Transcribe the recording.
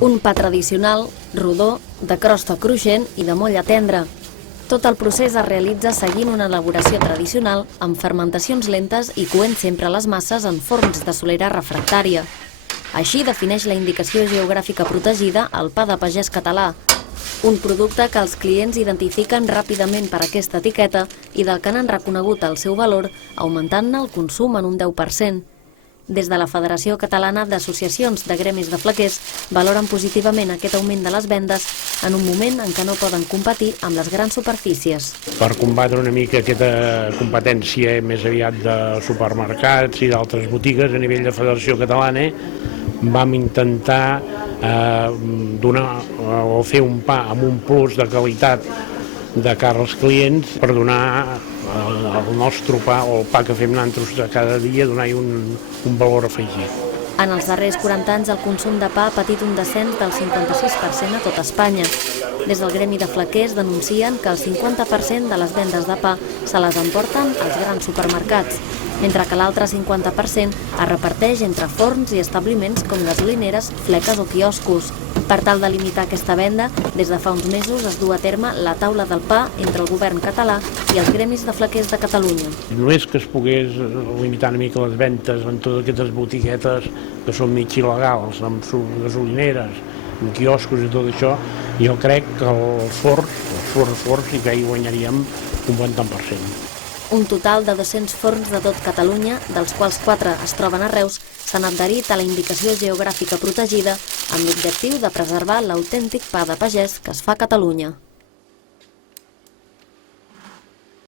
Un pa tradicional, rodó, de crosta cruixent i de molla tendra. Tot el procés es realitza seguint una elaboració tradicional amb fermentacions lentes i coent sempre les masses en forns de solera refractària. Així defineix la indicació geogràfica protegida el pa de pagès català, un producte que els clients identifiquen ràpidament per aquesta etiqueta i del que n'han reconegut el seu valor, augmentant-ne el consum en un 10%. Des de la Federació Catalana d'Associacions de Gremis de Flequers valoren positivament aquest augment de les vendes en un moment en què no poden competir amb les grans superfícies. Per combatre una mica aquesta competència més aviat de supermercats i d'altres botigues a nivell de Federació Catalana, vam intentar donar o fer un pa amb un plus de qualitat de cara als clients per donar el nostre pa o el pa que fem nosaltres de cada dia, donar-hi un valor afegit. En els darrers 40 anys el consum de pa ha patit un descens del 56% a tot Espanya. Des del Gremi de Flequers denuncien que el 50% de les vendes de pa se les emporten als grans supermercats, mentre que l'altre 50% es reparteix entre forns i establiments com gasolineres, fleques o quioscos. Per tal de limitar aquesta venda, des de fa uns mesos es du a terme la taula del pa entre el govern català i els gremis de flequers de Catalunya. Només que es pogués limitar una mica les ventes en totes aquestes botiguetes que són mig il·legals, amb gasolineres, amb quioscos i tot això, jo crec que els forns sí que hi guanyaríem un 50%. Un total de 200 forns de tot Catalunya, dels quals 4 es troben a Reus, s'han adherit a la indicació geogràfica protegida amb l'objectiu de preservar l'autèntic pa de pagès que es fa a Catalunya.